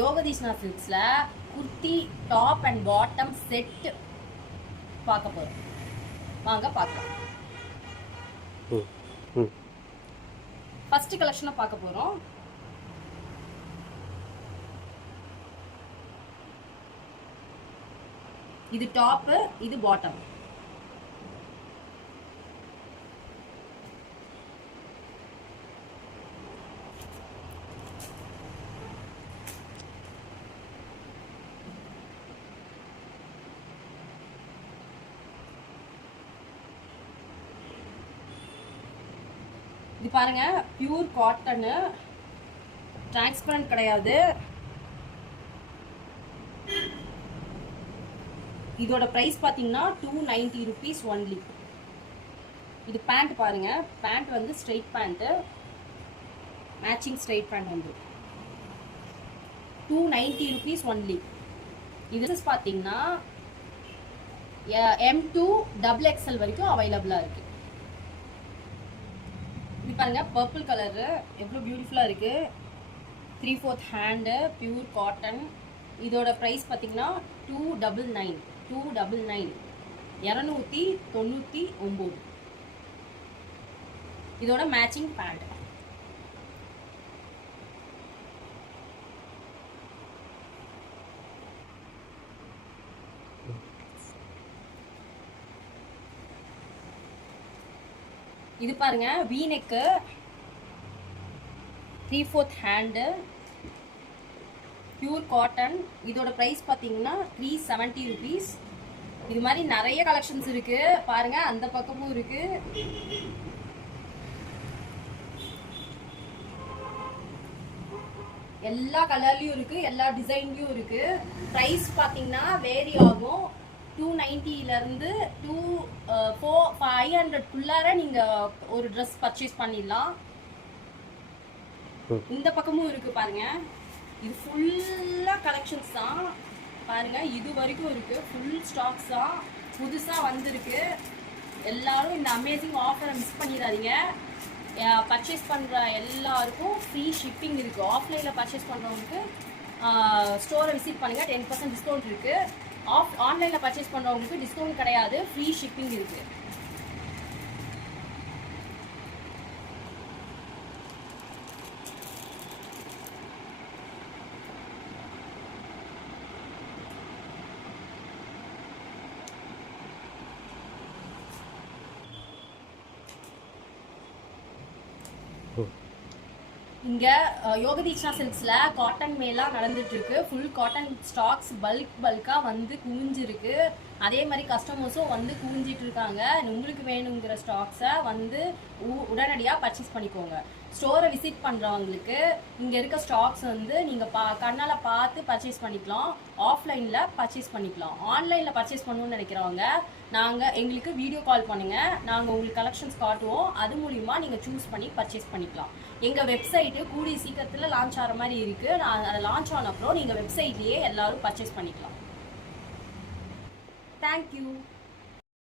யோகதீஷ்ணா சில்க்ஸ்ல kurti top and bottom set பார்க்க போறோம். வாங்க பார்க்கலாம். ஃபர்ஸ்ட் கலெக்ஷனை பார்க்க போறோம். இது டாப், இது பாட்டம். இது பாருங்க, பியூர் காட்டன், டிரான்ஸ்பரண்ட் கிடையாது. இதோட பிரைஸ் பாத்தீங்கன்னா 290 rupees ஒன்லி. இது பேண்ட் பாருங்க, பேண்ட் வந்து straight pant, matching straight pant வந்து 290 rupees ஒன்லி. இது பாத்தீங்கன்னா M2 XXL வரைக்கும் அவைலபிளா இருக்கு. இது பாருங்க, பர்பிள் கலர் எவ்வளவு பியூட்டிஃபுல்லா இருக்கு. 3/4 ஹேண்டு, பியூர் காட்டன். இதோட பிரைஸ் பாத்தீங்கன்னா 299. 299. இதோட மேட்சிங் பேண்ட். இது பாருங்க, we neck, 3/4 hand, pure cotton. இதோட பிரைஸ் பாத்தீங்கன்னா 370 rupees. இது மாதிரி நிறைய கலெக்ஷன்ஸ் இருக்கு பாருங்க. அந்த பக்கமும் இருக்கு. எல்லா கலர்லயும் இருக்கு, எல்லா டிசைன்லயும் இருக்கு. பிரைஸ் பாத்தீங்கன்னா வேரி ஆகும். 290 இருந்து 500 குள்ளார நீங்க ஒரு ட்ரெஸ் பர்ச்சேஸ் பண்ணிடலாம். இந்த பக்கமும் இருக்கு பாருங்க. இது ஃபுல்லா கலெக்ஷன்ஸ் தான் பாருங்க. இது வரைக்கும் இருக்கு, ஃபுல் ஸ்டாக்ஸ் தான், புதுசா வந்திருக்கு. எல்லாரும் இந்த அமேசிங் ஆஃபரை மிஸ் பண்ணிடாதீங்க. பர்ச்சேஸ் பண்ற எல்லாருக்கும் ஃப்ரீ ஷிப்பிங் இருக்கு. ஆஃப்லைன்ல பர்ச்சேஸ் பண்றவங்களுக்கு ஸ்டோரை விசிட் பண்ணுங்க, 10% டிஸ்கவுண்ட் இருக்கு. ஆன்லைன்ல பர்ச்சேஸ் பண்றவங்களுக்கு டிஸ்கவுண்ட் கிடையாது, ஃப்ரீ ஷிப்பிங் இருக்கு. இங்க யோகதீக்ஷா சில்க்ஸ்ல காட்டன் மேலா நடந்துட்டு இருக்கு. ஃபுல் காட்டன் ஸ்டாக்ஸ் பல்கா வந்து குவிஞ்சிருக்கு. அதே மாதிரி கஸ்டமர்ஸும் வந்து குவிஞ்சிட்டு இருக்காங்க. உங்களுக்கு வேணுங்கிற ஸ்டாக்ஸை வந்து உடனடியாக பர்ச்சேஸ் பண்ணிக்கோங்க. ஸ்டோரை விசிட் பண்ணுறவங்களுக்கு இங்கே இருக்க ஸ்டாக்ஸ் வந்து நீங்கள் கண்ணால் பார்த்து பர்ச்சேஸ் பண்ணிக்கலாம். ஆஃப்லைனில் பர்ச்சேஸ் பண்ணிக்கலாம். ஆன்லைனில் பர்ச்சேஸ் பண்ணணும்னு நினைக்கிறவங்க எங்களுக்கு வீடியோ கால் பண்ணுங்கள். நாங்கள் உங்களுக்கு கலெக்ஷன்ஸ் காட்டுவோம். அது மூலிமா நீங்கள் சூஸ் பண்ணி பர்ச்சேஸ் பண்ணிக்கலாம். எங்கள் வெப்சைட்டு கூடிய சீக்கிரத்தில் லான்ச் ஆகிற மாதிரி இருக்குது. அதை லான்ச் ஆன அப்புறம் நீங்கள் வெப்சைட்லேயே எல்லோரும் பர்ச்சேஸ் பண்ணிக்கலாம். Thank you.